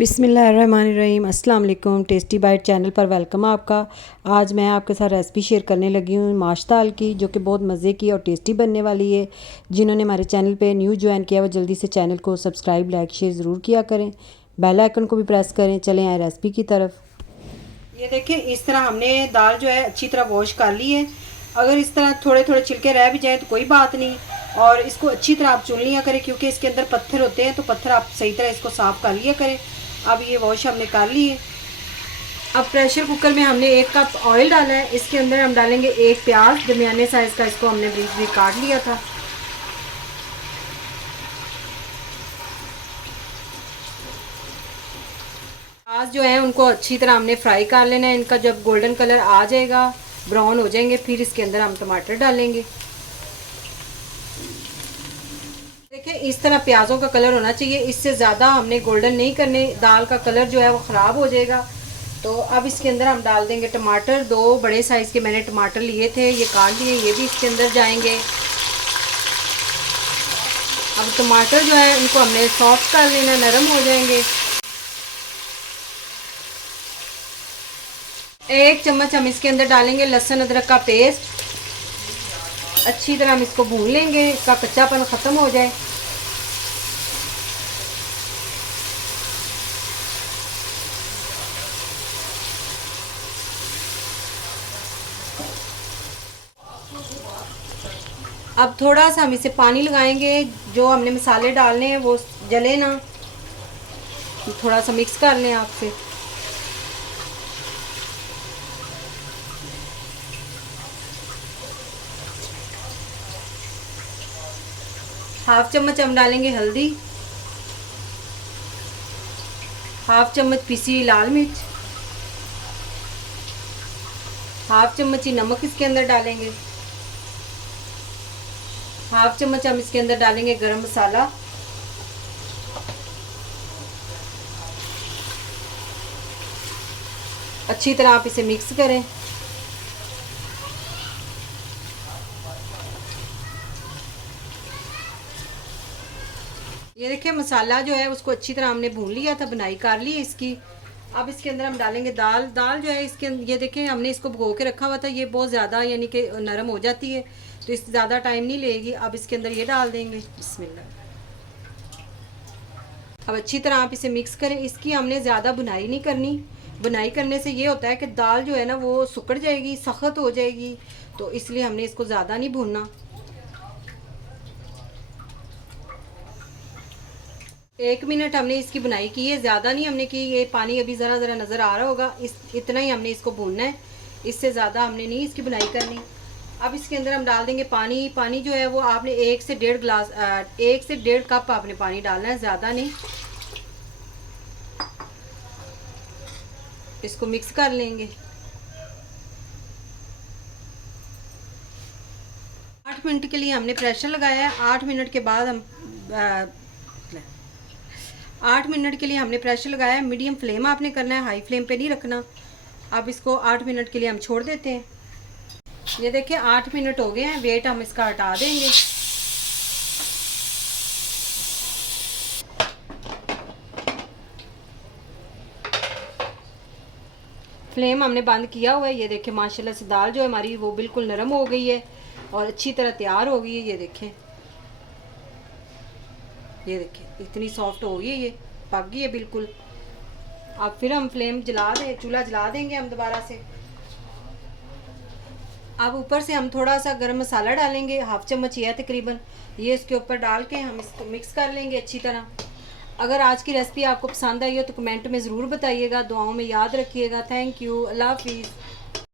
बिस्मिल्लाहिर्रहमानिर्रहीम अस्सलाम वालेकुम। टेस्टी बाइट चैनल पर वेलकम आपका। आज मैं आपके साथ रेसिपी शेयर करने लगी हूँ माश दाल की, जो कि बहुत मज़े की और टेस्टी बनने वाली है। जिन्होंने हमारे चैनल पे न्यू ज्वाइन किया वो जल्दी से चैनल को सब्सक्राइब लाइक शेयर ज़रूर किया करें, बेल आइकन को भी प्रेस करें। चलें आए रेसिपी की तरफ। ये देखें, इस तरह हमने दाल जो है अच्छी तरह वॉश कर ली है। अगर इस तरह थोड़े थोड़े छिलके रह भी जाए तो कोई बात नहीं, और इसको अच्छी तरह आप चुन लिया करें, क्योंकि इसके अंदर पत्थर होते हैं, तो पत्थर आप सही तरह इसको साफ़ कर लिया करें। अब ये वॉश हमने कर ली है। अब प्रेशर कुकर में हमने 1 कप ऑयल डाला है। इसके अंदर हम डालेंगे 1 प्याज दरमियाने साइज़ का, इसको हमने बीच बीच काट लिया था। प्याज जो है उनको अच्छी तरह हमने फ्राई कर लेना है। इनका जब गोल्डन कलर आ जाएगा, ब्राउन हो जाएंगे, फिर इसके अंदर हम टमाटर डालेंगे। देखिए, इस तरह प्याज़ों का कलर होना चाहिए, इससे ज़्यादा हमने गोल्डन नहीं करने, दाल का कलर जो है वो ख़राब हो जाएगा। तो अब इसके अंदर हम डाल देंगे टमाटर। 2 बड़े साइज़ के मैंने टमाटर लिए थे, ये काट लिए, ये भी इसके अंदर जाएंगे। अब टमाटर जो है इनको हमने सॉफ्ट कर लेना, नरम हो जाएंगे। 1 चम्मच हम इसके अंदर डालेंगे लहसुन अदरक का पेस्ट। अच्छी तरह हम इसको भून लेंगे, इसका कच्चापन ख़त्म हो जाए। अब थोड़ा सा हम इसे पानी लगाएंगे, जो हमने मसाले डालने हैं वो जले ना। थोड़ा सा मिक्स कर लें आपसे। हाफ चम्मच हम डालेंगे हल्दी, हाफ चम्मच पिसी लाल मिर्च, हाफ चम्मच ही नमक इसके अंदर डालेंगे, हाफ चम्मच हम इसके अंदर डालेंगे गरम मसाला, अच्छी तरह आप इसे मिक्स करें। ये देखिए, मसाला जो है उसको अच्छी तरह हमने भून लिया था, बनाई कर ली इसकी। अब इसके अंदर हम डालेंगे दाल। दाल जो है इसके ये देखें, हमने इसको भिगो के रखा हुआ था, ये बहुत ज़्यादा यानी कि नरम हो जाती है, तो इस ज़्यादा टाइम नहीं लेगी। अब इसके अंदर ये डाल देंगे, बिस्मिल्लाह। अब अच्छी तरह आप इसे मिक्स करें। इसकी हमने ज़्यादा बुनाई नहीं करनी, बुनाई करने से ये होता है कि दाल जो है ना वो सुकड़ जाएगी, सख्त हो जाएगी, तो इसलिए हमने इसको ज़्यादा नहीं भूनना। 1 मिनट हमने इसकी बुनाई की है, ज़्यादा नहीं हमने की। ये पानी अभी ज़रा ज़रा नज़र आ रहा होगा, इतना ही हमने इसको भूनना है, इससे ज़्यादा हमने नहीं इसकी बुनाई करनी। अब इसके अंदर हम डाल देंगे पानी। पानी जो है वो आपने 1 से 1.5 गिलास 1 से 1.5 कप आपने पानी डालना है, ज़्यादा नहीं। इसको मिक्स कर लेंगे। 8 मिनट के लिए हमने प्रेशर लगाया है। 8 मिनट के बाद हम 8 मिनट के लिए हमने प्रेशर लगाया है। मीडियम फ्लेम आपने करना है, हाई फ्लेम पे नहीं रखना। अब इसको 8 मिनट के लिए हम छोड़ देते हैं। ये देखिए, 8 मिनट हो गए हैं। वेट हम इसका हटा देंगे। फ्लेम हमने बंद किया हुआ है। ये देखें, माशाल्लाह से दाल जो है हमारी वो बिल्कुल नरम हो गई है और अच्छी तरह तैयार हो गई है। ये देखें, ये देखें इतनी सॉफ्ट हो गई है, ये पक गई है बिल्कुल। अब फिर हम फ्लेम जला दें, चूल्हा जला देंगे हम दोबारा से। अब ऊपर से हम थोड़ा सा गरम मसाला डालेंगे, हाफ चम्मच ही है तकरीबन। ये इसके ऊपर डाल के हम इसको मिक्स कर लेंगे अच्छी तरह। अगर आज की रेसिपी आपको पसंद आई हो तो कमेंट में ज़रूर बताइएगा, दुआओं में याद रखिएगा। थैंक यू, अल्लाह हाफिज़।